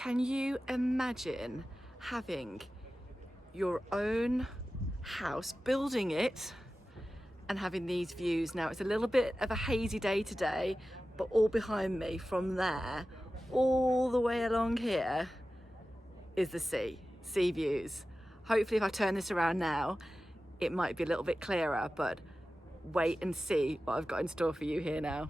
Can you imagine having your own house, building it and having these views? Now it's a little bit of a hazy day today, but all behind me from there all the way along here is the sea views. Hopefully if I turn this around now it might be a little bit clearer, but wait and see what I've got in store for you here now.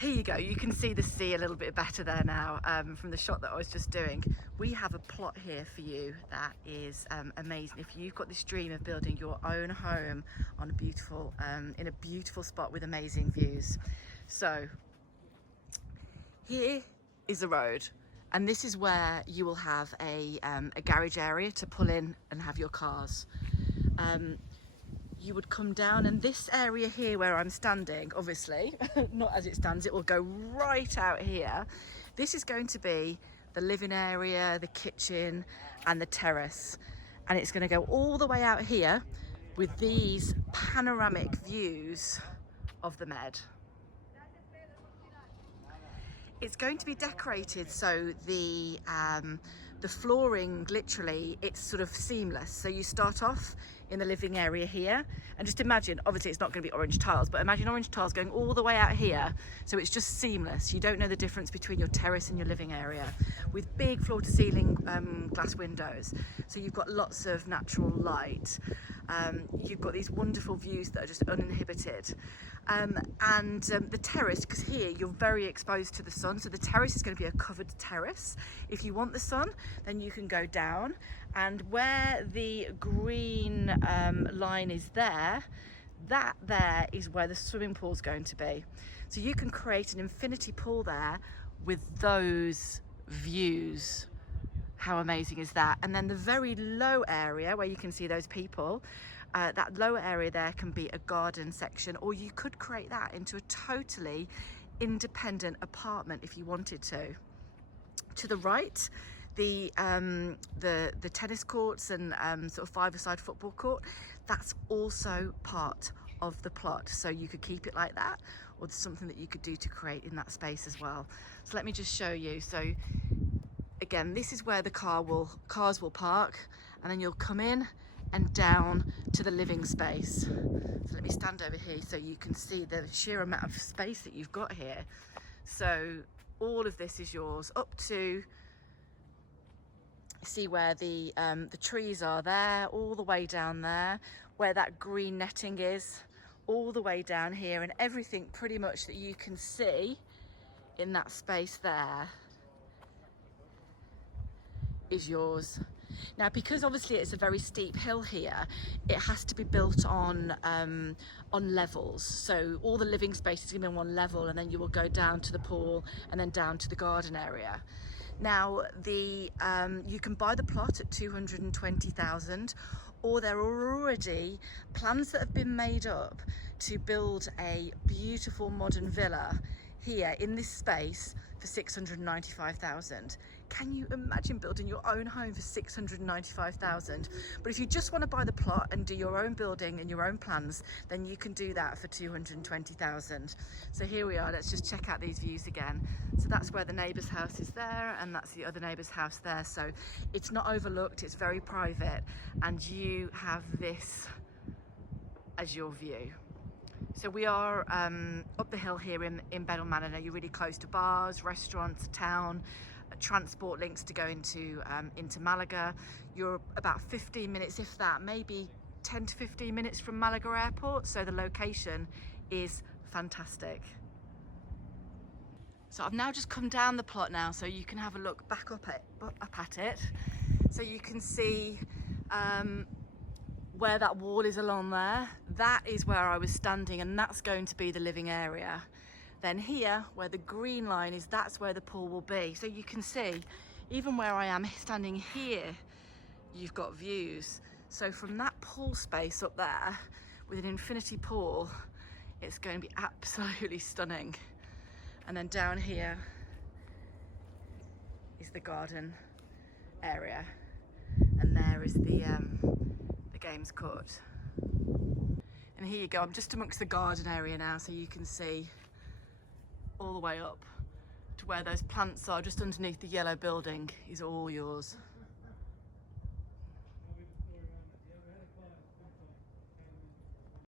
Here you go, you can see the sea a little bit better there now from the shot that I was just doing. We have a plot here for you that is amazing. If you've got this dream of building your own home on a beautiful, in a beautiful spot with amazing views. So here is the road, and this is where you will have a garage area to pull in and have your cars. You would come down, and this area here where I'm standing, obviously not as it stands, it will go right out here. This is going to be the living area, the kitchen and the terrace, and it's going to go all the way out here with these panoramic views of the Med. It's going to be decorated so the flooring, literally, it's sort of seamless. So you start off in the living area here, and just imagine, obviously it's not going to be orange tiles, but imagine orange tiles going all the way out here, so it's just seamless. You don't know the difference between your terrace and your living area, with big floor to ceiling glass windows, so you've got lots of natural light. You've got these wonderful views that are just uninhibited, and the terrace, because here you're very exposed to the sun, so the terrace is going to be a covered terrace. If you want the sun, then you can go down, and where the green line is there, that there is where the swimming pool is going to be. So you can create an infinity pool there with those views. How amazing is that? And then the very low area where you can see those people, that lower area there can be a garden section, or you could create that into a totally independent apartment if you wanted to. To the right, the tennis courts and sort of five-a-side football court, that's also part of the plot, so you could keep it like that, or there's something that you could do to create in that space as well. So let me just show you. So again, this is where the cars will park, and then you'll come in and down to the living space. So let me stand over here so you can see the sheer amount of space that you've got here. So all of this is yours, up to, see where the trees are there, all the way down there, where that green netting is, all the way down here, and everything pretty much that you can see in that space there is yours. Now, because obviously it's a very steep hill here, it has to be built on levels. So all the living space is going to be on one level, and then you will go down to the pool and then down to the garden area. Now, you can buy the plot at 220,000, or there are already plans that have been made up to build a beautiful modern villa here in this space for 695,000. Can you imagine building your own home for 695,000? But if you just want to buy the plot and do your own building and your own plans, then you can do that for 220,000. So here we are, let's just check out these views again. So that's where the neighbour's house is there, and that's the other neighbour's house there. So it's not overlooked, it's very private, and you have this as your view. So we are up the hill here in Benalmadena. You're really close to bars, restaurants, town, transport links to go into Malaga. You're about 15 minutes, if that, maybe 10 to 15 minutes from Malaga Airport. So the location is fantastic. So I've now just come down the plot now, so you can have a look back up at it. So you can see where that wall is along there. That is where I was standing, and that's going to be the living area. Then here, where the green line is, that's where the pool will be. So you can see, even where I am standing here, you've got views. So from that pool space up there, with an infinity pool, it's going to be absolutely stunning. And then down here is the garden area, and there is the games court. And here you go, I'm just amongst the garden area now, so you can see all the way up to where those plants are, just underneath the yellow building, is all yours.